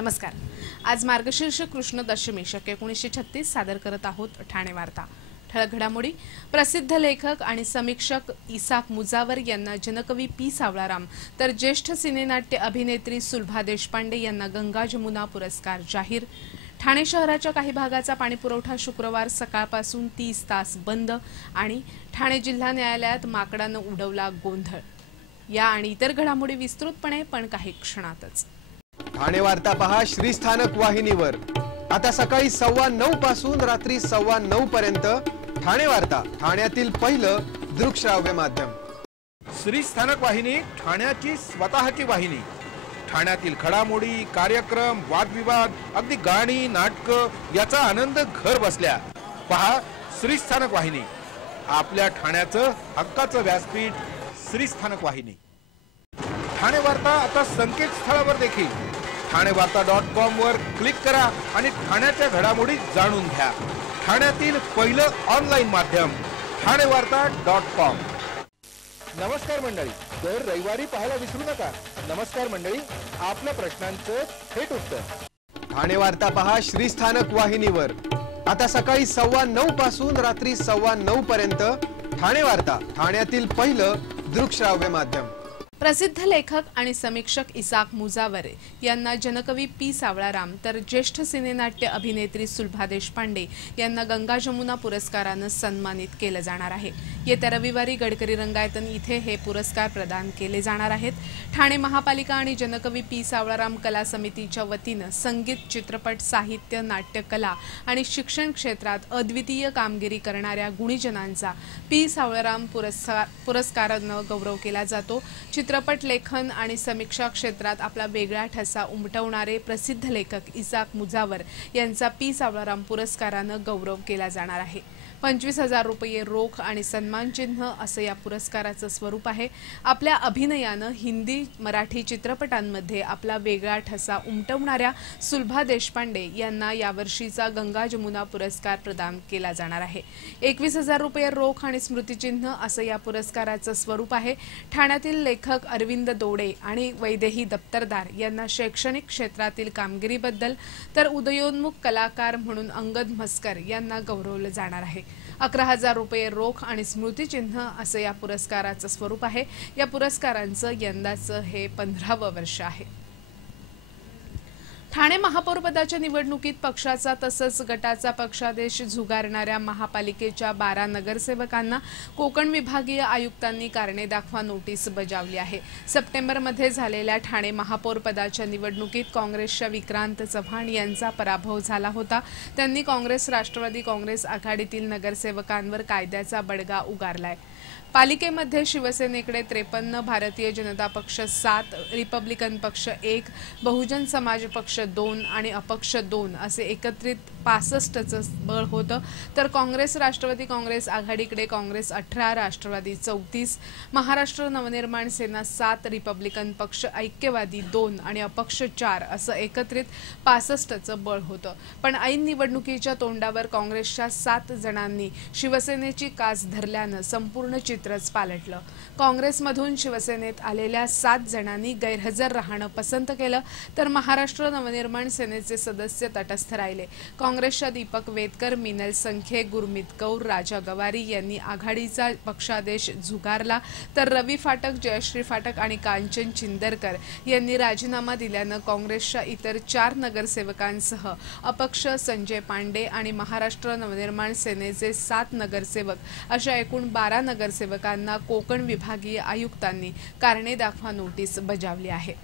नमस्कार। आज मार्गशीर्ष कृष्ण दशमी शक 1936 सादर करत आहोत ठाणे वार्ता। ठळक घडामोडी। प्रसिद्ध लेखक आणि समीक्षक इसाक मुजावर यांना जनकवी पी सावळाराम तर ज्येष्ठ सिनेनाट्य अभिनेत्री सुलभा देशपांडे यांना गंगा जमुना पुरस्कार जाहीर। ठाणे शहराच्या काही भागाचा पाणीपुरवठा शुक्रवार सकाळपासून 30 तास बंद आणि ठाणे जिल्हा न्यायालयात माकडानं उडवला गोंधळ। या आणि इतर घडामोडी विस्तृतपणे पण काही क्षणातच। ठाणे वार्ता पहा श्रीस्थानक वाहिनीवर। आता सकाळी 9:15 पासून रात्री 9:15 पर्यंत ठाणे वार्ता, ठाण्यातील पहिलं दृकश्राव्य माध्यम। श्रीस्थानक वाहिनी ठाण्याची स्वतःची वाहिनी। ठाण्यातील घडामोडी, कार्यक्रम, वादविवाद, अगदी गाणी, नाटक याचा आनंद घर बसल्या पहा श्रीस्थानक वाहिनी। आपल्या ठाण्याचं हक्काचं व्यासपीठ श्रीस्थानक वाहिनी। ठाणे वार्ता आता संकेतस्थळावर देखील ठाणेवार्ता.com वर क्लिक करा आणि ठाण्याच्या घडामोडी जाणून घ्या। ठाण्यातील पहिलं ऑनलाईन माध्यम ठाणेवार्ता.com। नमस्कार मंडळी, दर रविवारी पाहायला विसरू नका। नमस्कार मंडळी, आपल्या प्रश्नांचं थेट उत्तर। ठाणे वार्ता पहा श्रीस्थानक वाहिनीवर। आता सकाळी 9:15 पासून रात्री 9:15 पर्यंत ठाणे वार्ता, ठाण्यातील पहिलं दृकश्राव्य माध्यम। प्रसिद्ध लेखक आणि समीक्षक इसाक मुजावर यांना जनकवी पी सावळाराम तर ज्येष्ठ सिनेनाट्य अभिनेत्री सुलभा देशपांडे यांना गंगा जमुना पुरस्कारानं सन्मानित केलं जाणार आहे। येत्या रविवारी गडकरी रंगायतन इथे हे पुरस्कार प्रदान केले जाणार आहेत। ठाणे महापालिका आणि जनकवी पी सावळाराम कला समितीच्या वतीनं संगीत, चित्रपट, साहित्य, नाट्यकला आणि शिक्षण क्षेत्रात अद्वितीय कामगिरी करणाऱ्या गुणीजनांचा पी सावळाराम पुरस्कारानं गौरव केला जातो। चित्रपट लेखन आणि समीक्षा क्षेत्रात आपला वेगळा ठसा उमटवणारे प्रसिद्ध लेखक इसाक मुजावर यांचा पी सावळाराम पुरस्कारानं गौरव केला जाणार आहे। 25,000 रुपये रोख आणि सन्मानचिन्ह असं या पुरस्काराचं स्वरूप आहे। आपल्या अभिनयानं हिंदी, मराठी चित्रपटांमध्ये आपला वेगळा ठसा उमटवणाऱ्या सुलभा देशपांडे यांना यावर्षीचा गंगा जमुना पुरस्कार प्रदान केला जाणार आहे। 21,000 रुपये रोख आणि स्मृतिचिन्ह असं या पुरस्काराचं स्वरूप आहे। ठाण्यातील लेखक अरविंद दोडे आणि वैदेही दप्तरदार यांना शैक्षणिक क्षेत्रातील कामगिरीबद्दल तर उदयोन्मुख कलाकार म्हणून अंगद म्हस्कर यांना गौरवलं जाणार आहे। 11,000 रुपये रोख आणि स्मृतिचिन्ह असं या पुरस्काराचं स्वरूप आहे। या पुरस्कारांचं यंदाचं हे 15वं वर्ष आहे। ठाणे महापौरपदाच्या निवडणुकीत पक्षाचा तसंच गटाचा पक्षादेश झुगारणाऱ्या महापालिकेच्या 12 नगरसेवकांना कोकण विभागीय आयुक्तांनी कारणे दाखवा नोटीस बजावली आहे। सप्टेंबरमध्ये झालेल्या ठाणे महापौरपदाच्या निवडणुकीत काँग्रेसच्या विक्रांत चव्हाण यांचा पराभव झाला होता। त्यांनी काँग्रेस राष्ट्रवादी काँग्रेस आघाडीतील नगरसेवकांवर कायद्याचा बडगा उगारलाय। पालिकेमध्ये शिवसेनेकडे 53, भारतीय जनता पक्ष 7, रिपब्लिकन पक्ष 1, बहुजन समाज पक्ष 2 आणि अपक्ष 2 असे एकत्रित 65चं बळ होतं। तर काँग्रेस राष्ट्रवादी काँग्रेस आघाडीकडे काँग्रेस 18, राष्ट्रवादी 34, महाराष्ट्र नवनिर्माण सेना 7, रिपब्लिकन पक्ष ऐक्यवादी 2 आणि अपक्ष 4 असं एकत्रित 65चं बळ होतं। पण ऐन निवडणुकीच्या तोंडावर काँग्रेसच्या 7 जणांनी शिवसेनेची कास धरल्यानं संपूर्ण चित्रच पालटलं। काँग्रेसमधून शिवसेनेत आलेल्या 7 जणांनी गैरहजर राहणं पसंत केलं, तर महाराष्ट्र नवनिर्माण सेनेचे सदस्य तटस्थ राहिले। काँग्रेसच्या दीपक वेदकर, मिनल संखे, गुरमीत कौर, राजा गवारी यांनी आघाडीचा पक्षादेश झुगारला, तर रवी फाटक, जयश्री फाटक आणि कांचन चिंदरकर यांनी राजीनामा दिल्यानं काँग्रेसच्या इतर 4 नगरसेवकांसह अपक्ष संजय पांडे आणि महाराष्ट्र नवनिर्माण सेनेचे 7 नगरसेवक अशा एकूण 12 नगरसेवकांना कोकण विभागीय आयुक्तांनी कारणे दाखवा नोटीस बजावली आहे।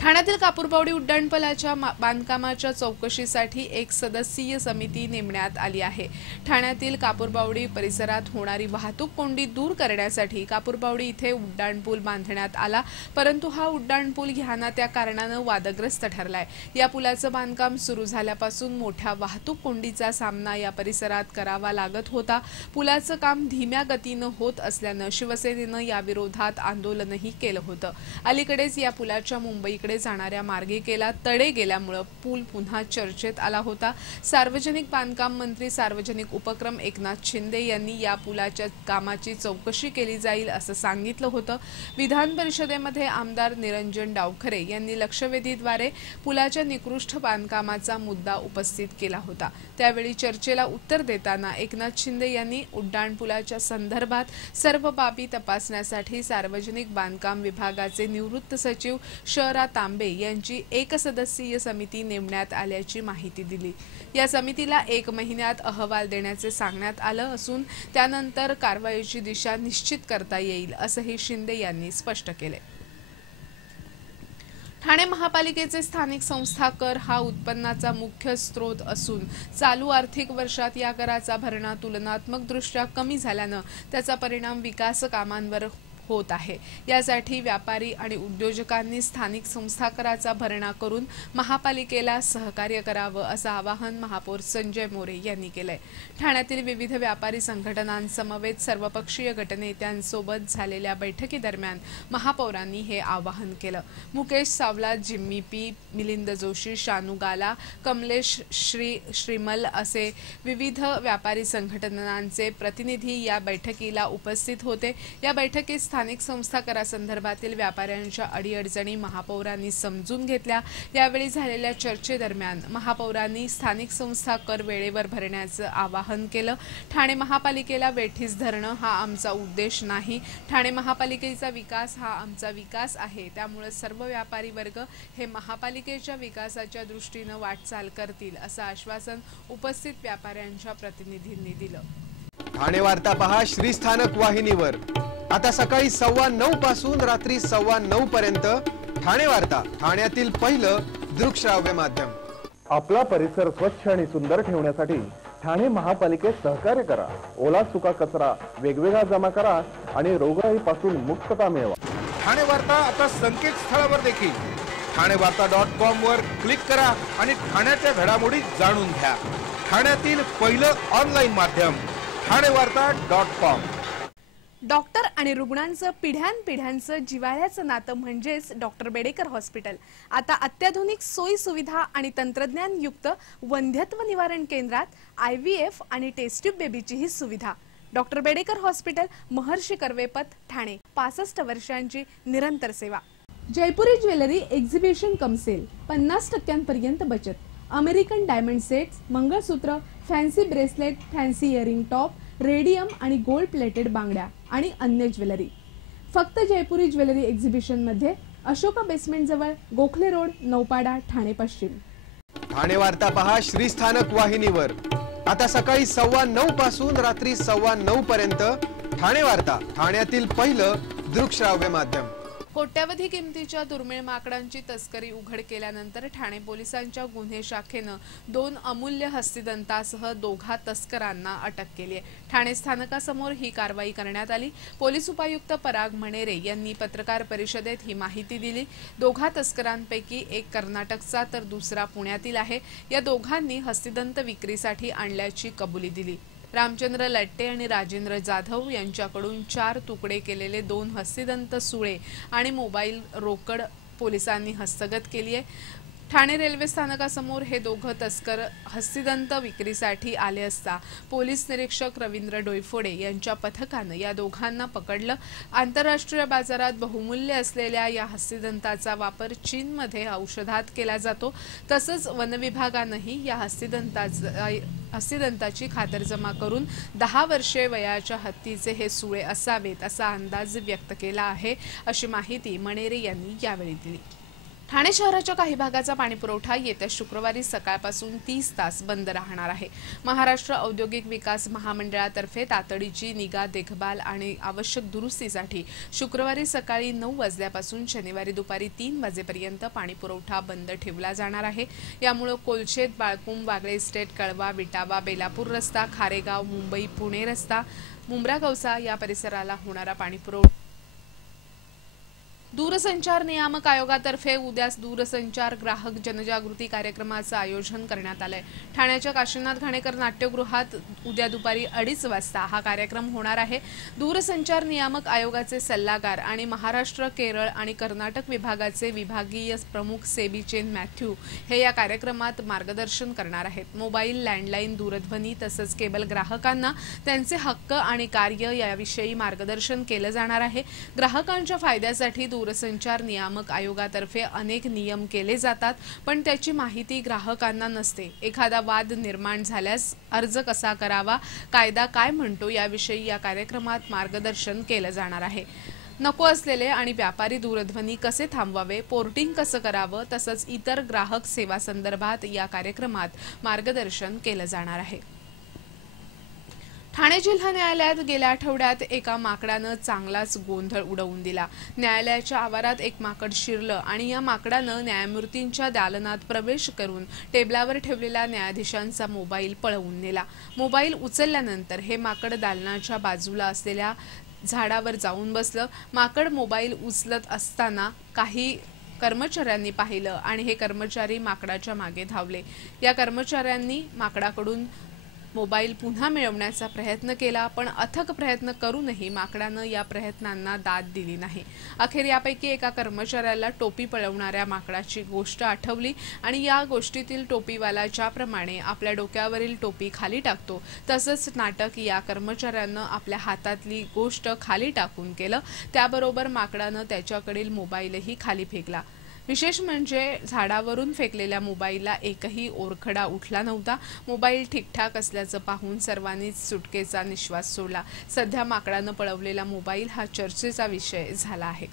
ठाण्यातील कापूरबावडी उड्डाणपुलाच्या बांधकामाच्या चौकशीसाठी एक सदस्यीय समिती नेमण्यात आली आहे। ठाण्यातील कापूरबावडी परिसरात होणारी वाहतूक कोंडी दूर करण्यासाठी कापूरबावडी इथे उड्डाणपूल बांधण्यात आला, परंतु हा उड्डाणपूल ह्या त्या कारणानं वादग्रस्त ठरलाय। या पुलाचं बांधकाम सुरू झाल्यापासून मोठ्या वाहतूक कोंडीचा सामना या परिसरात करावा लागत होता। पुलाचं काम धीम्या गतीनं होत असल्यानं शिवसेनेनं याविरोधात आंदोलनही केलं होतं। अलीकडेच या पुलाच्या मुंबईकडे पुढे जाणाऱ्या मार्गिकेला तडे गेल्यामुळे पूल पुन्हा चर्चेत आला होता। सार्वजनिक बांधकाम मंत्री सार्वजनिक उपक्रम एकनाथ शिंदे यांनी या पुलाच्या कामाची चौकशी केली जाईल असं सांगितलं होतं। विधान परिषदेमध्ये आमदार निरंजन डावखरे यांनी लक्षवेधीद्वारे पुलाच्या निकृष्ट बांधकामाचा मुद्दा उपस्थित केला होता। त्यावेळी चर्चेला उत्तर देताना एकनाथ शिंदे यांनी उड्डाणपुलाच्या संदर्भात सर्व बाबी तपासण्यासाठी सार्वजनिक बांधकाम विभागाचे निवृत्त सचिव शरा तांबे यांची एकसदस्यीय समिती नेमण्यात आल्याची माहिती दिली। या समितीला 1 महिन्यात अहवाल देण्याचे सांगण्यात आलं असून त्यानंतर कारवाईची दिशा निश्चित करता येईल असंही शिंदे यांनी स्पष्ट केले। ठाणे महापालिकेचे स्थानिक संस्था कर हा उत्पन्नाचा मुख्य स्रोत असून चालू आर्थिक वर्षात या कराचा भरणा तुलनात्मकदृष्ट्या कमी झाल्यानं त्याचा परिणाम विकास कामांवर होत आहे। यासाठी व्यापारी आणि उद्योजकांनी स्थानिक संस्था कराचा भरणा करून महापालिकेला सहकार्य करावं असं आवाहन महापौर संजय मोरे यांनी केलंय। ठाण्यातील विविध व्यापारी संघटनांसमवेत सर्वपक्षीय गटनेत्यांसोबत झालेल्या बैठकीदरम्यान महापौरांनी हे आवाहन केलं। मुकेश सावला, जिम्मी पी, मिलिंद जोशी, शानू गाला, कमलेश श्रीमल असे विविध व्यापारी संघटनांचे प्रतिनिधी या बैठकीला उपस्थित होते। या बैठकीत स्थानिक संस्था करासंदर्भातील व्यापाऱ्यांच्या अडीअडचणी महापौरांनी समजून घेतल्या। यावेळी झालेल्या चर्चेदरम्यान महापौरांनी स्थानिक संस्था कर वेळेवर भरण्याचं आवाहन केलं। ठाणे महापालिकेला वेठीस धरणं हा आमचा उद्देश नाही। ठाणे महापालिकेचा विकास हा आमचा विकास आहे। त्यामुळे सर्व व्यापारी वर्ग हे महापालिकेच्या विकासाच्या दृष्टीने वाटचाल करतील असं आश्वासन उपस्थित व्यापाऱ्यांच्या प्रतिनिधींनी दिलं। ठाणे वार्ता पहा श्रीस्थानक वाहिनीवर। आता सकाळी 9:15 पासून रात्री 9:15 पर्यंत ठाणे वार्ता, ठाण्यातील पहिलं दृकश्राव्य माध्यम। आपला परिसर स्वच्छ आणि सुंदर ठेवण्यासाठी ठाणे महापालिकेत सहकार्य करा। ओला सुका कचरा वेगवेगळा जमा करा आणि रोगराईपासून मुक्तता मिळवा। ठाणे वार्ता आता संकेतस्थळावर देखील ठाणेवार्ता.com वर क्लिक करा आणि ठाण्याच्या घडामोडी जाणून घ्या। ठाण्यातील पहिलं ऑनलाईन माध्यम ठाणेवार्ता.com। डॉक्टर आणि रुग्णांचं पिढ्यानपिढ्यांचं जिव्हाळ्याचं नातं म्हणजेच डॉक्टर बेडेकर हॉस्पिटल आता अत्याधुनिक सोयी सुविधा आणि तंत्रज्ञान युक्त वंध्यत्व निवारण केंद्रात IVF आणि टेस्ट ट्यूब बेबीची ही सुविधा। Doctor Bedekar hospital, Maharshi Karvepath, Thane. 65 वर्षांची निरंतर सेवा। Jaipuri jewellery exhibition cum sale, 50% बचत। American diamond sets, mangalsutra, fancy bracelet, fancy earring top, radium आणि गोल्ड प्लेटेड बांगड्या आणि अन्य ज्वेलरी फक्त जयपुरी ज्वेलरी एक्झिबिशन मध्ये, अशोका बेसमेंट जवळ, गोखले रोड, नौपाडा, ठाणे पश्चिम। ठाणे वार्ता पहा श्रीस्थानक वाहिनीवर। आता सकाळी 9:15 पासून रात्री 9:15 पर्यंत ठाणे वार्ता, ठाण्यातील पहिलं दृकश्राव्य माध्यम। कोट्यावधी किमतीच्या दुर्मिळ माकडांची तस्करी उघड केल्यानंतर ठाणे पोलिसांच्या गुन्हे शाखेनं 2 अमूल्य हस्तिदंतासह 2 तस्करांना अटक केली आहे। ठाणे स्थानकासमोर ही कारवाई करण्यात आली। पोलीस उपायुक्त पराग मणेरे यांनी पत्रकार परिषदेत ही माहिती दिली। 2 तस्करांपैकी एक कर्नाटकचा तर दुसरा पुण्यातील आहे। या दोघांनी हस्तिदंत विक्रीसाठी आणल्याची कबुली दिली। रामचंद्र लट्टे आणि राजेंद्र जाधव यांच्याकडून 4 तुकडे केलेले 2 हस्तिदंत सुळे आणि मोबाईल रोकड पोलिसांनी हस्तगत केली आहे। ठाणे रेल्वे स्थानकासमोर हे 2 तस्कर हस्तिदंत विक्रीसाठी आले असता पोलीस निरीक्षक रवींद्र डोईफोडे यांच्या पथकानं या दोघांना पकडलं। आंतरराष्ट्रीय बाजारात बहुमूल्य असलेल्या या हस्तिदंताचा वापर चीनमध्ये औषधात केला जातो। तसंच वनविभागानंही या हस्तिदंताची खातरजमा करून 10 वर्षे वयाच्या हत्तीचे हे सुळे असावेत असा अंदाज व्यक्त केला आहे, अशी माहिती मणेरे यांनी यावेळी दिली। ठाणे शहराच्या काही भागाचा पाणीपुरवठा येत्या शुक्रवारी सकाळपासून 30 तास बंद राहणार आहे। महाराष्ट्र औद्योगिक विकास महामंडळातर्फे तातडीची निगा देखभाल आणि आवश्यक दुरुस्तीसाठी शुक्रवारी सकाळी 9 वाजल्यापासून शनिवारी दुपारी 3 वाजेपर्यंत पाणीपुरवठा बंद ठेवला जाणार आहे। यामुळे कोलशेत, बाळकुंभ, वागळे इस्टेट, कळवा, विटावा, बेलापूर रस्ता, खारेगाव, मुंबई पुणे रस्ता, मुंब्रा गौसा या परिसराला होणारा दूरसंचार नियामक आयोगातर्फे उद्या दूरसंचार ग्राहक जनजागृती कार्यक्रमाचं आयोजन करण्यात आलंय। ठाण्याच्या काशीनाथ घाणेकर नाट्यगृहात उद्या दुपारी 2:30 वाजता हा कार्यक्रम होणार आहे। दूरसंचार नियामक आयोगाचे सल्लागार आणि महाराष्ट्र, केरळ आणि कर्नाटक विभागाचे विभागीय प्रमुख सेबीचेन मॅथ्यू हे या कार्यक्रमात मार्गदर्शन करणार आहेत। मोबाईल, लँडलाईन, दूरध्वनी तसंच केबल ग्राहकांना त्यांचे हक्क आणि कार्य याविषयी मार्गदर्शन केलं जाणार आहे। ग्राहकांच्या फायद्यासाठी दूरसंचार नियामक आयोगातर्फे अनेक नियम केले जातात, पण त्याची माहिती ग्राहकांना नसते। एखादा वाद निर्माण झाल्यास अर्ज कसा करावा, कायदा काय म्हणतो याविषयी या कार्यक्रमात मार्गदर्शन केलं जाणार आहे। नको असलेले आणि व्यापारी दूरध्वनी कसे थांबवावे, पोर्टिंग कसं करावं तसंच इतर ग्राहक सेवा संदर्भात या कार्यक्रमात मार्गदर्शन केलं जाणार आहे। ठाणे जिल्हा न्यायालयात गेल्या आठवड्यात एका माकडानं चांगलाच गोंधळ उडवून दिला। न्यायालयाच्या आवारात एक माकड शिरलं आणि या माकडानं न्यायमूर्तींच्या दालनात प्रवेश करून टेबलावर ठेवलेला न्यायाधीशांचा मोबाईल पळवून नेला। मोबाईल उचलल्यानंतर हे माकड दालनाच्या बाजूला असलेल्या झाडावर जाऊन बसलं। माकड मोबाईल उचलत असताना काही कर्मचाऱ्यांनी पाहिलं आणि हे कर्मचारी माकडाच्या मागे धावले। या कर्मचाऱ्यांनी माकडाकडून मोबाईल पुन्हा मिळवण्याचा प्रयत्न केला, पण अथक प्रयत्न करूनही माकडानं या प्रयत्नांना दाद दिली नाही। अखेर यापैकी एका कर्मचाऱ्याला टोपी पळवणाऱ्या माकडाची गोष्ट आठवली आणि या गोष्टीतील टोपीवाला ज्याप्रमाणे आपल्या डोक्यावरील टोपी खाली टाकतो तसंच नाटक या कर्मचाऱ्यानं आपल्या हातातली गोष्ट खाली टाकून केलं। त्याबरोबर माकडानं त्याच्याकडील मोबाईलही खाली फेकला। विशेष म्हणजे झाडावरून फेकलेल्या मोबाईलला एकही ओरखडा उठला नव्हता। मोबाईल ठीकठाक असल्याचं पाहून सर्वांनीच सुटकेचा निश्वास सोडला। सध्या माकडानं पळवलेला मोबाईल हा चर्चेचा विषय झाला आहे।